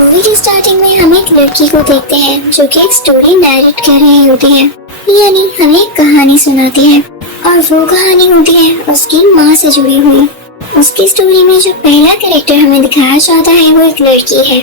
Movie की starting में हम एक लड़की को देखते हैं जो कि एक स्टोरी नैरेट कर रही होती है, यानी हमें एक कहानी सुनाती है और वो कहानी होती है उसकी माँ से जुड़ी हुई। उसकी स्टोरी में जो पहला कैरेक्टर हमें दिखाया जाता है वो एक लड़की है।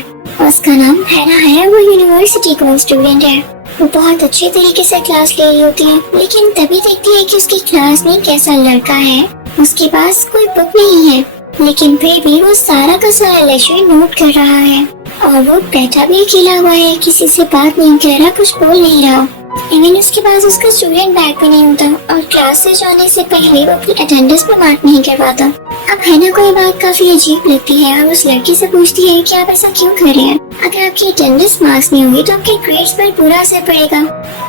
उसका नाम हैना है। वो यूनिवर्सिटी का स्टूडेंट है। वो बहुत अच्छे तरीके से क्लास ले रही होती है, लेकिन तभी देखती है कि उसकी क्लास में एक ऐसा लड़का है, उसके पास कोई बुक नहीं है, लेकिन फिर भी वो सारा का सारा लेक्चर नोट कर रहा है और वो बैठा भी अकेला हुआ है, किसी से बात नहीं कर रहा, कुछ बोल नहीं रहा। इवन उसके पास उसका स्टूडेंट बैग भी नहीं होता और क्लास से जाने से पहले वो अपनी अटेंडेंस पर मार्क नहीं करवाता। अब हैना को ये बात काफी अजीब लगती है और उस लड़की से पूछती है कि आप ऐसा क्यों कर रहे हैं? अगर आपकी अटेंडेंस मार्क्स नहीं होगी तो आपके ग्रेड्स पर बुरा असर पड़ेगा।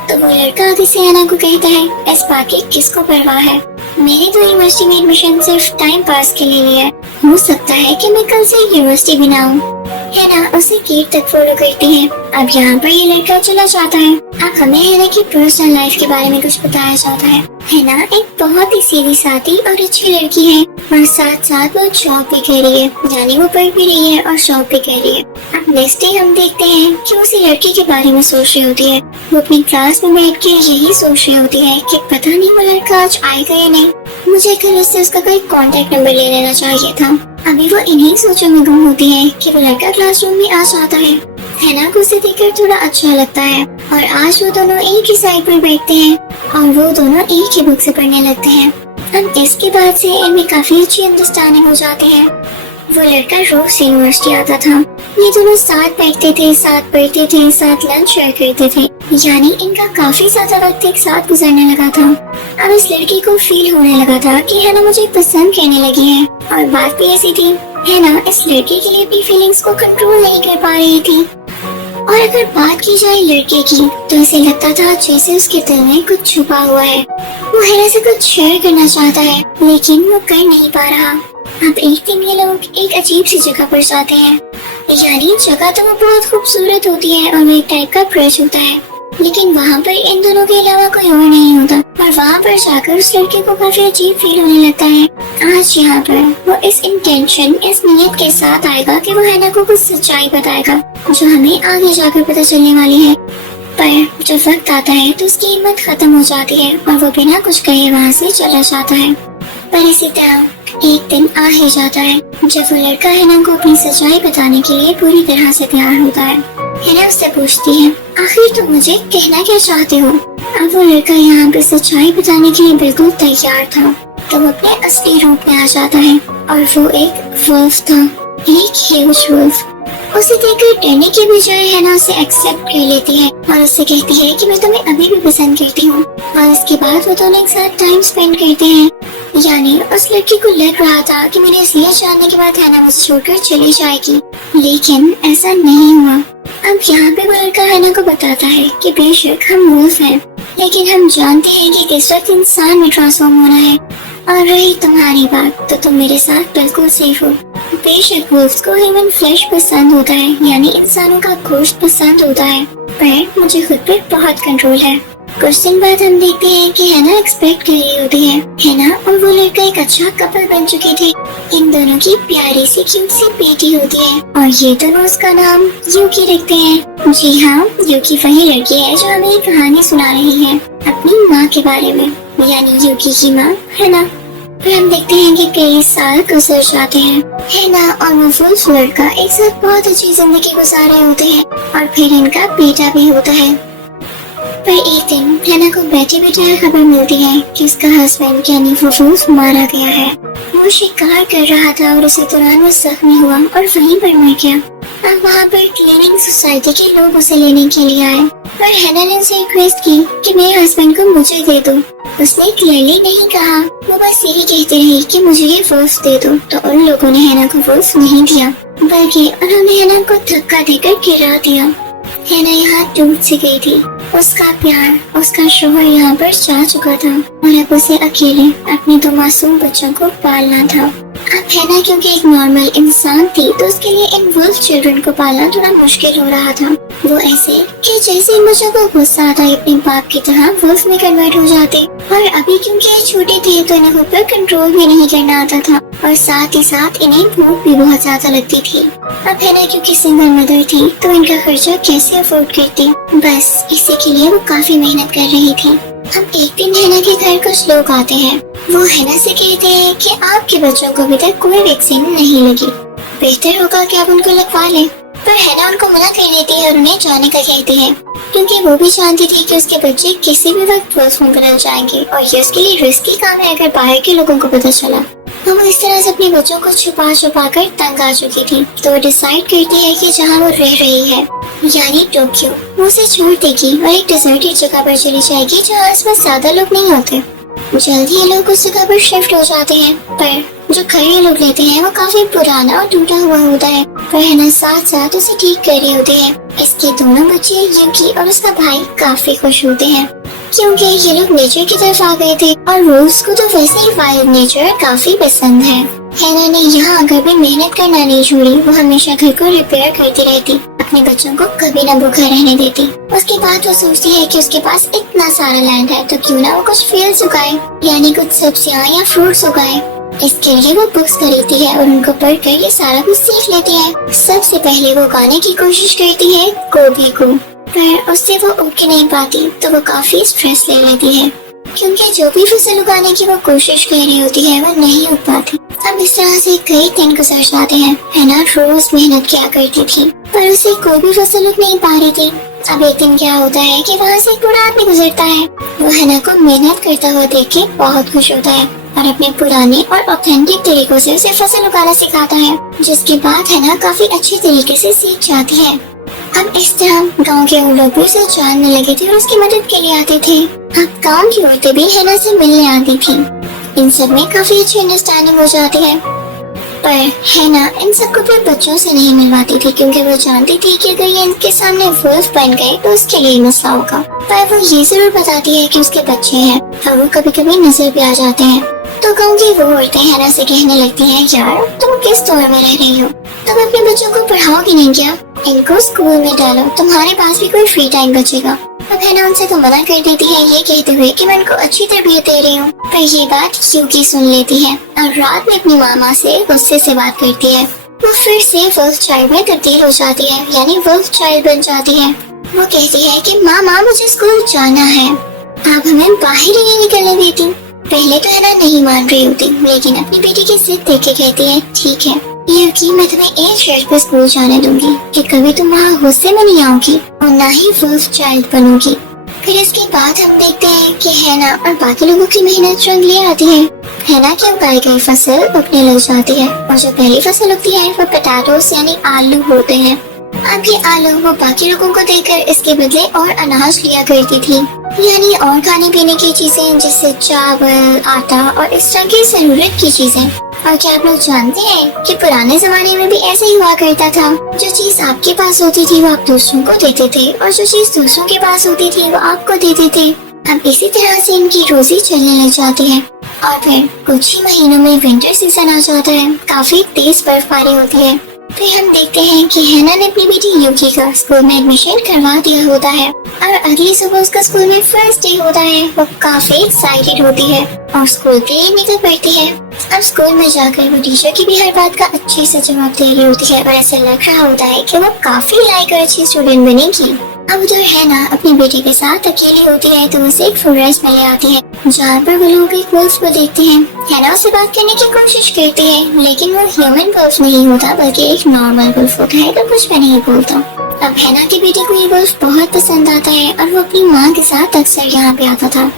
तो वो लड़का आगे से हैना को कहता है, इस बात की किसको परवाह है, मेरी तो यूनिवर्सिटी में एडमिशन सिर्फ टाइम पास के लिए लिया है, हो सकता है कि मैं कल से यूनिवर्सिटी भी ना आऊँ। हैना उसे गेट तक फॉलो करती है। अब यहाँ पर ये लड़का चला जाता है। अब हमें हैना की पर्सनल लाइफ के बारे में कुछ बताया जाता है। हैना एक बहुत ही सीधी सादी और अच्छी लड़की है और साथ साथ वो जॉब भी कर रही है, यानी वो पढ़ भी रही है और जॉब भी कर रही है। अब नेक्स्ट डे हम देखते हैं कि उसी लड़की के बारे में सोच रही होती है। वो अपनी क्लास में बैठ के यही सोच रही होती है कि पता नहीं वो लड़का आज आएगा या नहीं, मुझे कल उससे उसका कोई कॉन्टेक्ट नंबर ले लेना चाहिए था। अभी वो इन्हीं सोचों में गुम होती है कि वो लड़का क्लासरूम में आ जाता है। हैना को उसे देखकर थोड़ा अच्छा लगता है और आज वो दोनों एक ही साइड पर बैठते हैं और वो दोनों एक ही बुक से पढ़ने लगते हैं। अब इसके बाद से इनमें काफी अच्छी अंडरस्टैंडिंग हो जाती है। वो लड़का रोज यूनिवर्सिटी आता था, ये दोनों साथ बैठते थे, साथ पढ़ते थे, साथ लंच शेयर करते थे, यानी इनका काफी ज्यादा वक्त एक साथ गुजरने लगा था। अब इस लड़की को फील होने लगा था कि हैना मुझे पसंद करने लगी है और बात भी ऐसी थी, हैना इस लड़के के लिए अपनी फीलिंग्स को कंट्रोल नहीं कर पा रही थी। और अगर बात की जाए लड़के की तो इसे लगता था जैसे उसके दिल में कुछ छुपा हुआ है, वो हैना से कुछ शेयर करना चाहता है लेकिन वो कर नहीं पा रहा। अब एक दिन ये लोग एक अजीब सी जगह पर जाते हैं, यानी जगह तो वो बहुत खूबसूरत होती है और वो एक टाइप का ब्रिज होता है, लेकिन वहाँ पर इन दोनों के अलावा कोई और नहीं होता और वहाँ पर जाकर उस लड़के को काफी अजीब फील होने लगता है। आज यहाँ पर वो इस इंटेंशन, इस नियत के साथ आएगा कि वो हैना को कुछ सच्चाई बताएगा जो हमें आगे जाकर पता चलने वाली है। पर जब वक्त आता है तो उसकी हिम्मत खत्म हो जाती है और वो बिना कुछ कहे वहाँ से चला जाता है। पर इसी तरह एक दिन आ ही जाता है जब वो लड़का हैना को अपनी सच्चाई बताने के लिए पूरी तरह से तैयार होता है। हैना उससे पूछती है, आखिर तुम मुझे कहना क्या चाहते हो? अब वो लड़का यहाँ पे सच्चाई बताने के लिए बिल्कुल तैयार था, तो वो अपने असली रूप में आ जाता है और वो एक वुल्फ था, एक ह्यूज वुल्फ। उसे देखकर डरने की बजाय हैना उसे एक्सेप्ट कर लेती है और उससे कहती है कि मैं तुम्हें अभी भी पसंद करती हूँ। और इसके बाद वो दोनों एक साथ टाइम स्पेंड करते हैं। यानी उस लड़की को लग रहा था कि मेरे इसलिए जानने के बाद हैना मुझे छोड़कर चली जाएगी, लेकिन ऐसा नहीं हुआ। अब यहाँ पे वो लड़का हैना को बताता है कि बेशक हम वुल्फ हैं, लेकिन हम जानते हैं कि किस वक्त इंसान में ट्रांसफॉर्म होना है। और रही तुम्हारी बात तो तुम मेरे साथ बिल्कुल सेफ हो। बेशक वुल्फ्स को ह्यूमन फ्लैश पसंद होता है, यानी इंसानों का गोश्त पसंद होता है, पर मुझे खुद पे बहुत कंट्रोल है। कुछ दिन बाद हम देखते हैं कि हैना एक्सपेक्ट कर रही होती है। हैना और वो लड़का एक अच्छा कपल बन चुके थे। इन दोनों की प्यारी सी क्यूट सी बेटी होती है और ये दोनों उसका नाम यूकी रखते हैं। जी हाँ, यूकी वही लड़की है जो हमें एक कहानी सुना रही है अपनी माँ के बारे में, यानी यूकी की माँ हैना। फिर हम देखते हैं कि कई साल गुजर जाते हैं। हैना और वो वुल्फ लड़का एक साथ बहुत अच्छी जिंदगी गुजार रहे होते हैं और फिर इनका बेटा भी होता है। पर एक दिन हैना को बैठे बैठे खबर मिलती है कि उसका हस्बैंड यानी वो वुल्फ मारा गया है। वो शिकार कर रहा था और उसी दौरान वो जख्मी हुआ और वहीं पर मर गया। अब वहाँ पर क्लीनिंग सोसाइटी के लोग उसे लेने के लिए आए, पर हैना ने उसे रिक्वेस्ट की कि मेरे हस्बैंड को मुझे दे दो। उसने क्लियरली नहीं कहा, वो बस यही कहती रही कि मुझे ये वुल्फ दे दो। तो उन लोगों ने हैना को वुल्फ नहीं दिया, बल्कि उन्होंने हैना को धक्का देकर गिरा दिया। हैना यहाँ टूट सी गई थी। उसका प्यार, उसका शोहर यहाँ पर जा चुका था और अब उसे अकेले अपने दो मासूम बच्चों को पालना था। अब हैना क्योंकि एक नॉर्मल इंसान थी तो उसके लिए इन वुल्फ चिल्ड्रन को पालना थोड़ा मुश्किल हो रहा था। वो ऐसे कि जैसे इन बच्चों को गुस्सा आता है अपने बाप की तरह वुल्फ में कन्वर्ट हो जाते, और अभी क्योंकि ये छोटे थे तो इन्हें खुद पर कंट्रोल भी नहीं करना आता था, और साथ ही साथ इन्हें भूख भी बहुत ज्यादा लगती थी। अब हैना क्योंकि सिंगल मदर थी तो इनका खर्चा कैसे अफोर्ड करती, बस इसी के लिए वो काफी मेहनत कर रही थी। अब एक दिन हैना के घर कुछ लोग आते हैं। वो हैना से कहते हैं कि आपके बच्चों को अभी तक कोई वैक्सीन नहीं लगी, बेहतर होगा कि आप उनको लगवा लें। पर हैना उनको मना कर देती है और उन्हें जाने का कहती है, क्योंकि वो भी जानती थी कि उसके बच्चे किसी भी वक्त वुल्फ में बदल जाएंगे और ये उसके लिए रिस्की काम है अगर बाहर के लोगों को पता चला। वो इस तरह से अपने बच्चों को छुपा छुपा कर तंग आ चुकी थी, तो वो डिसाइड करती है कि जहाँ वो रह रही है यानी टोक्यो, वो उसे छोड़ देगी और एक डिजर्टेड जगह पर चली जाएगी जहाँ आसपास ज्यादा लोग नहीं होते। जल्द ही लोग उस जगह पर शिफ्ट हो जाते हैं, पर जो घर ये लोग लेते हैं वो काफी पुराना और टूटा हुआ होता है। पर हैना साथ साथ उसे ठीक कर रही होती है। इसके दोनों बच्चे यूकी और उसका भाई काफी खुश होते हैं क्योंकि ये लोग नेचर की तरफ आ गए थे और वुल्व्स को तो वैसे ही वाइल्ड नेचर काफी पसंद है। हैना ने यहाँ आकर भी मेहनत करना नहीं छोड़ी। वो हमेशा घर को रिपेयर करती रहती, अपने बच्चों को कभी न भूखा रहने देती। उसके बाद वो सोचती है कि उसके पास इतना सारा लैंड है तो क्यों ना वो कुछ फील्ड्स उगाए, यानी कुछ सब्जियाँ या फ्रूट्स उगाए। इसके लिए वो बुक्स खरीदती है और उनको पढ़कर ये सारा कुछ सीख लेती है। सबसे पहले वो उगाने की कोशिश करती है गोभी को, पर उससे वो उग के नहीं पाती तो वो काफी स्ट्रेस ले लेती है क्योंकि जो भी फसल उगाने की वो कोशिश कर रही होती है वो नहीं उग पाती। अब इस तरह से कई दिन गुजर जाते हैं। हैना रोज मेहनत किया करती थी पर उसे कोई भी फसल उग नहीं पा रही थी। अब एक दिन क्या होता है कि वहाँ से एक बूढ़ा आदमी गुजरता है। वो हैना को मेहनत करता हुआ देख के बहुत खुश होता है और अपने पुराने और ऑथेंटिक तरीकों से उसे फसल उगाना सिखाता है, जिसके बाद हैना काफी अच्छे तरीके से सीख जाती है। अब इस तरह गांव के लोग भी उसे जानने लगे थे और उसकी मदद के लिए आते थे। अब गांव की औरतें भी हैना से मिलने आती थी। इन सब में काफी अच्छी अंडरस्टैंडिंग हो जाती है, पर हैना इन सबको अपने बच्चों से नहीं मिलवाती थी क्योंकि वो जानती थी कि अगर ये इनके सामने वुल्फ बन गए तो उसके लिए मसला होगा। पर वो ये जरूर बताती है कि उसके बच्चे हैं और वो कभी कभी नजर भी आ जाते हैं। तो गाँव की वो औरतें हैना से कहने लगती हैं, यार तुम किस दौर में रह रही हो, तुम अपने बच्चों को पढ़ाओगी नहीं क्या, इनको स्कूल में डालो, तुम्हारे पास भी कोई फ्री टाइम बचेगा। अब हैना उनसे तो मना कर देती है ये कहते हुए कि मैं उनको अच्छी तरबियत दे रही हूँ। पर ये बात यूकी सुन लेती है और रात में अपनी मामा से गुस्से से बात करती है। वो फिर से वुल्फ चाइल्ड में तब्दील हो जाती है, यानी वुल्फ चाइल्ड बन जाती है। वो कहती है कि मामा मुझे स्कूल जाना है, आप हमें बाहर ही नहीं निकलने देती। पहले तो हैना नहीं मान रही होती, लेकिन अपनी बेटी की जिद देख के कहती है, ठीक है यूकी, मैं तुम्हें एक शर्त पर स्कूल जाने दूंगी कि कभी तुम वहाँ गुस्से में नहीं आओगी और ना ही वुल्फ चाइल्ड बनोगी। फिर इसके बाद हम देखते हैं कि हैना और बाकी लोगों की मेहनत रंग ले आती है। हैना की उगाई गई फसल उगने लग जाती है और जो पहली फसल उगती है वो पोटैटोस यानी आलू होते हैं। अब ये आलू वो बाकी लोगों को देकर इसके बदले और अनाज लिया करती थी, यानी और खाने पीने की चीजें जैसे चावल, आटा और इस तरह की जरूरत की चीजें। और क्या आप लोग जानते हैं कि पुराने जमाने में भी ऐसे ही हुआ करता था, जो चीज आपके पास होती थी वो आप दूसरों को देते थे और जो चीज दूसरों के पास होती थी वो आपको देते थे। अब इसी तरह से इनकी रोजी चलने लग जाती है और फिर कुछ ही महीनों में विंटर सीजन आ जाता है, काफी तेज बर्फबारी होती है। फिर हम देखते हैं कि हैना ने अपनी बेटी यूकी का स्कूल में एडमिशन करवा दिया होता है और अगली सुबह उसका स्कूल में फर्स्ट डे होता है। वो काफी एक्साइटेड होती है और स्कूल के लिए निकल पड़ती है। अब स्कूल में जाकर वो टीचर की भी हर बात का अच्छे से जवाब दे रही होती है और ऐसा लग रहा होता है कि वो काफी लायक और अच्छी स्टूडेंट बनेगी। अब उधर हैना अपनी बेटी के साथ अकेली होती है तो उसे एक फॉरेस्ट में ले आती है जहाँ पर वो लोग एक वुल्फ को देखते हैं। हैना उससे बात करने की कोशिश करती है लेकिन वो ह्यूमन वुल्फ नहीं होता बल्कि एक नॉर्मल वुल्फ होता है तो कुछ भी नहीं बोलता। अब हैना की बेटी को ये वुल्फ बहुत पसंद आता है और वो अपनी माँ के साथ अक्सर यहाँ पे आता था।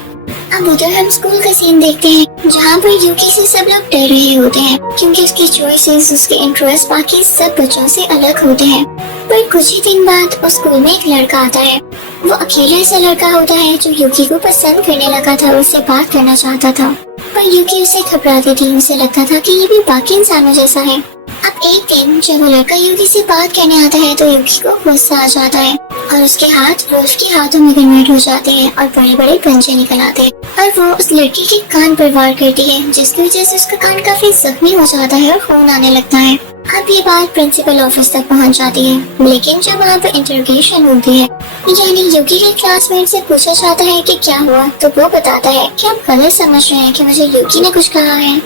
अब उधर हम स्कूल का सीन देखते हैं जहाँ पर यूकी से सब लोग डर रहे होते हैं क्योंकि उसकी चॉइसेस, उसके इंटरेस्ट बाकी सब बच्चों से अलग होते हैं। पर कुछ ही दिन बाद उस स्कूल में एक लड़का आता है। वो अकेला ऐसा लड़का होता है जो यूकी को पसंद करने लगा था और उससे बात करना चाहता था, पर यूकी उससे घबराती थी। उसे लगता था कि ये भी बाकी इंसानों जैसा है। अब एक दिन जब वो लड़का यूकी से बात करने आता है तो यूकी को गुस्सा आ जाता है और उसके हाथ वुल्फ के हाथों में कन्वर्ट हो जाते हैं और बड़े बड़े पंजे निकल आते हैं और वो उस लड़की के कान पर वार करती है, जिसकी वजह से उसका कान काफी जख्मी हो जाता है और खून आने लगता है। अब ये बात प्रिंसिपल ऑफिस तक पहुंच जाती है, लेकिन जब वहाँ पे इंटरोगेशन होती है यानी यूकी के क्लासमेट से पूछा जाता है कि क्या हुआ, तो वो बताता है कि आप गलत समझ रहे हैं कि मुझे यूकी ने कुछ कहा है,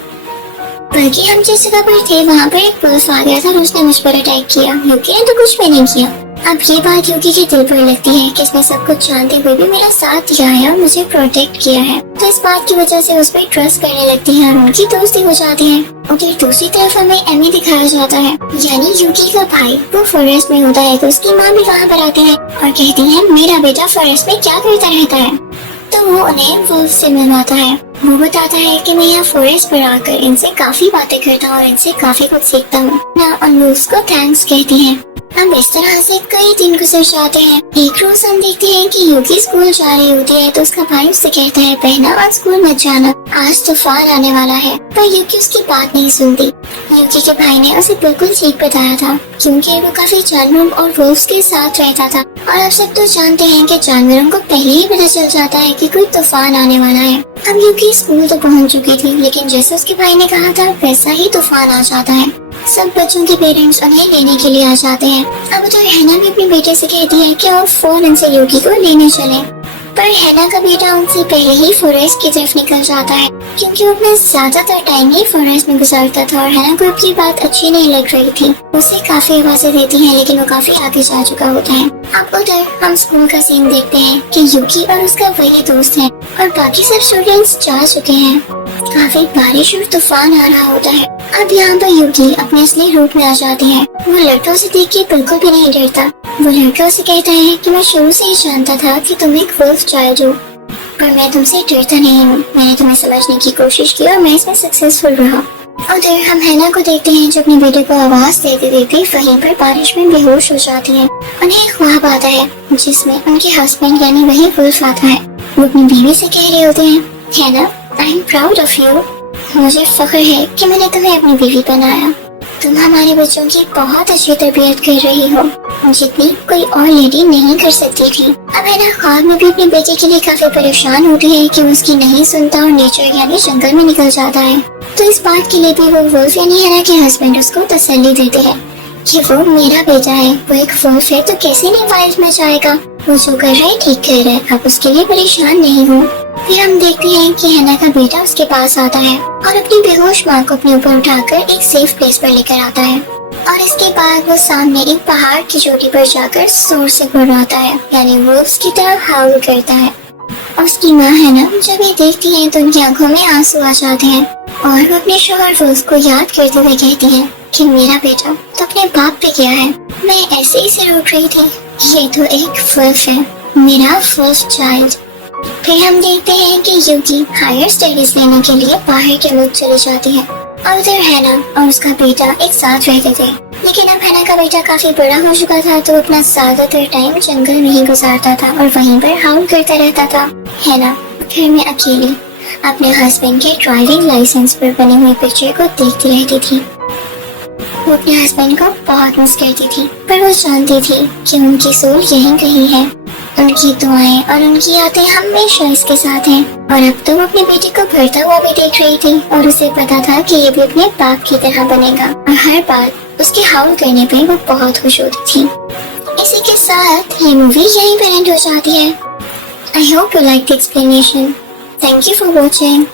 बल्कि हम जिस जगह पर थे वहाँ पर एक पुलिस आ गया था और उसने मुझ पर अटैक किया। यूकी ने तो कुछ भी नहीं किया। अब ये बात यूकी के दिल पर लगती है कि इसने सब कुछ जानते हुए भी मेरा साथ दिया है और मुझे प्रोटेक्ट किया है, तो इस बात की वजह से उस पर ट्रस्ट करने लगती है और उनकी दोस्ती हो जाती है। उधर दूसरी तरफ हमें एमी दिखाया जाता है, यानी यूकी का भाई, वो फॉरेस्ट में होता है, तो उसकी माँ भी वहाँ पर आती है और कहती है मेरा बेटा फॉरेस्ट में क्या करता रहता है। तो वो उन्हें वुल्फ से मिलवाता है। वो बताता है कि मैं यहाँ फॉरेस्ट पर आकर इनसे काफी बातें करता हूँ और इनसे काफी कुछ सीखता हूँ ना, और वुल्फ को थैंक्स कहती है। अब इस तरह से कई दिन गुजर जाते हैं। एक रोज हम देखते हैं कि यूकी स्कूल जा रही होती है, तो उसका भाई उससे कहता है बहना आज स्कूल मत जाना, आज तूफान आने वाला है, पर यूकी उसकी बात नहीं सुनती। यूकी के भाई ने उसे बिल्कुल ठीक बताया था, क्योंकि वो काफी जानवरों और वुल्फ्स के साथ रहता था, और अब सब तो जानते हैं कि जानवरों को पहले ही पता चल जाता है कि कोई तूफान आने वाला है। अब यूकी स्कूल तो पहुंच चुकी थी, लेकिन जैसे उसके भाई ने कहा था वैसा ही तूफान आ जाता है। सब बच्चों के पेरेंट्स उन्हें लेने के लिए आ जाते हैं। अब तो हैना भी अपने बेटे से कहती है कि वो फौरन से यूकी को लेने चले, पर हैना का बेटा उनसे पहले ही फॉरेस्ट की तरफ निकल जाता है, क्योंकि वो अपना ज्यादातर टाइम ही फॉरेस्ट में गुजारता था और हैना को अपनी बात अच्छी नहीं लग रही थी। उसे काफी आवाजें देती हैं, लेकिन वो काफी आगे जा चुका होता है। अब उधर हम स्कूल का सीन देखते हैं कि यूकी और उसका वही दोस्त है और बाकी सब स्टूडेंट्स जा चुके हैं। काफी बारिश और तूफान आ रहा होता है। अब यहाँ पर यूकी अपने असली रूप में आ जाती है। वो लड़कों से देख के बिल्कुल भी नहीं डरता। वो लड़कों से कहता है कि मैं शुरू से ही जानता था कि तुम एक वुल्फ चाइल्ड हो, पर मैं तुमसे डरता नहीं हूँ। मैंने तुम्हें समझने की कोशिश की और मैं इसमें सक्सेसफुल रहा। उधर हम हैना को देखते हैं जो अपने बेटे को आवाज देते देते वहीं पर बारिश में बेहोश हो जाती है। उन्हें एक ख्वाब आता है जिसमें उनके हस्बैंड यानी वही वुल्फ आता है। वो अपनी बीवी से कह रहे होते हैं, हैना I am proud of you, मुझे फख्र है कि मैंने तुम्हें अपनी बीवी बनाया। तुम हमारे बच्चों की बहुत अच्छी तरबियत कर रही हो, जितनी कोई और लेडी नहीं कर सकती थी। अब हैना ख्वाब में भी अपने बेटे के लिए काफी परेशान होती है कि वो उसकी नहीं सुनता और नेचर यानी जंगल में निकल जाता है। तो इस बात के लिए भी वो वुल्फ यानी हैना के हस्बैंड उसको तसल्ली देते हैं कि वो मेरा बेटा है, वो एक वुल्फ है तो कैसे नहीं वाइल्ड में जाएगा, वो जो कर रहा है ठीक कर रहा है, आप उसके लिए परेशान नहीं हो। फिर हम देखते हैं कि हैना का बेटा उसके पास आता है और अपनी बेहोश माँ को अपने ऊपर उठाकर एक सेफ प्लेस पर लेकर आता है, और इसके बाद वो सामने एक पहाड़ की चोटी पर जाकर जोर से गुर्राता है, यानी वुल्फ्स की तरह हाउल करता है। उसकी माँ हैना जब ये देखती है तो उनकी आंखों में आंसू आ जाते हैं और वो अपने शोहर वुल्फ को याद करते हुए कहती है कि मेरा बेटा तो अपने बाप पे गया है, मैं ऐसे ही से रोक रही थी, ये तो एक वुल्फ है, मेरा वुल्फ चाइल्ड। फिर हम देखते हैं कि यूकी हायर स्टडीज लेने के लिए बाहर के मुल्क चली जाती है और उधर हैना और उसका बेटा एक साथ रहते थे। लेकिन अब हैना का बेटा काफी बड़ा हो चुका था, तो अपना ज्यादातर टाइम जंगल में ही गुजारता था और वहीं पर हाउल करता रहता था। हैना घर में अकेली अपने हस्बैंड के ड्राइविंग लाइसेंस पर बनी हुई पिक्चर को देखती रहती थी। वो अपने हस्बैंड को बहुत मिस करती थी, पर वो जानती थी कि उनकी सोल यहीं कहीं है। उनकी दुआएं और उनकी यादें हमेशा इसके साथ हैं। और अब तो वो अपने बेटे को बढ़ता हुआ भी देख रही थी और उसे पता था कि ये भी अपने बाप की तरह बनेगा, और हर बार उसके हाउल करने पे वो बहुत खुश होती थी। इसी के साथ ये मूवी यहीं पर एंड हो जाती है। I hope you like the explanation. Thank you for watching.